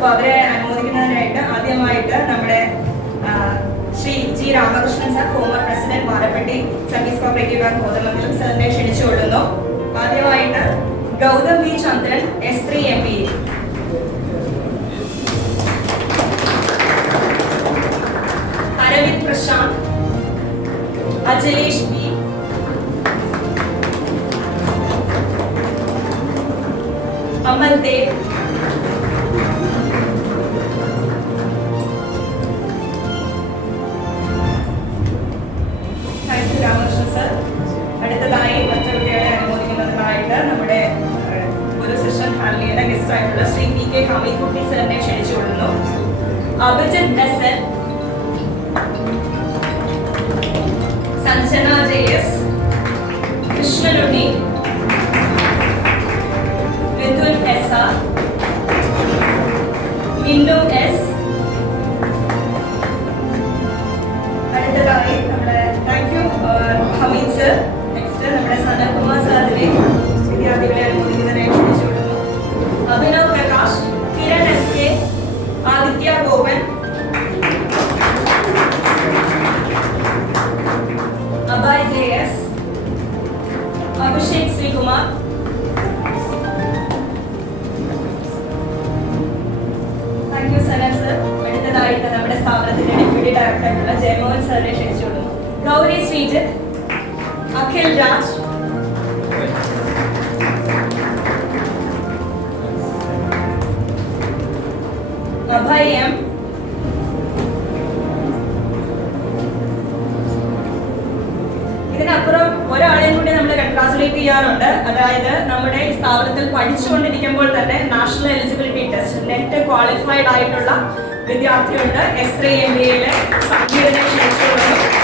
അപ്പോൾ അവരെ അനുമോദിക്കുന്നതിനായിട്ട് ആദ്യമായിട്ട് നമ്മുടെ Shri G Ramakrishnan sir, former president Varappetty service cooperative bank Kothamangalam സാറിനെ ക്ഷണിച്ചുകൊള്ളുന്നു. ആദ്യമായിട്ട് Gautham V Chandran S3 MBA, Aravind Prashanth, Ajalesh B, Amal Dev, Ramakrishnan sir. അടുത്തതായി മറ്റു കുട്ടികളെ അനുമോദിക്കുന്നതിനായിട്ട് നമ്മുടെ ഒരു സെഷൻ ഹാൻഡിൽ ചെയ്യുന്ന ഗസ്റ്റ് ആയിട്ടുള്ള ശ്രീ PK ഹമീദ്കുട്ടി സാറിനെ ക്ഷണിച്ചുകൊള്ളുന്നു. Abhijith SN, Sanjana JS, Krishnanunni, Mithun SR, ഇന്നു S. അടുത്തതായി നമ്മുടെ thank you Hameed sir. Next നമ്മുടെ സനൽകുമാർ സാറിനെ വിദ്യാർത്ഥികളെ അനുമോദിക്കുന്നതിനായി ക്ഷണിച്ചുകൊള്ളുന്നു. Abhinav Prakash, Kiran SK, Aditya Gopan, Abhay JS, Abhishek Sreekumar, thank you Sanal sir. അടുത്തതായിട്ട് നമ്മുടെ സ്ഥാപനത്തിന്റെ ഡെപ്യൂട്ടി ഡയറക്ടറായിട്ടുള്ള ജയമോഹൻ സാറിനെ ക്ഷണിച്ചുകൊള്ളുന്നു. ഗൗരി ശ്രീജിത്ത്, അഖിൽ രാജ്, അഭയ് M, ഇതിനപ്പുറം ഒരാളെയും കൂടി നമ്മൾ കൺഗ്രാജുലേറ്റ് ചെയ്യാറുണ്ട്. അതായത് നമ്മുടെ ഈ സ്ഥാപനത്തിൽ പഠിച്ചുകൊണ്ടിരിക്കുമ്പോൾ തന്നെ national eligibility test net qualified ആയിട്ടുള്ള വിദ്യാർത്ഥിയുണ്ട്. S3 MBA സംഗീതനെ ക്ഷണിച്ചുകൊള്ളുന്നു.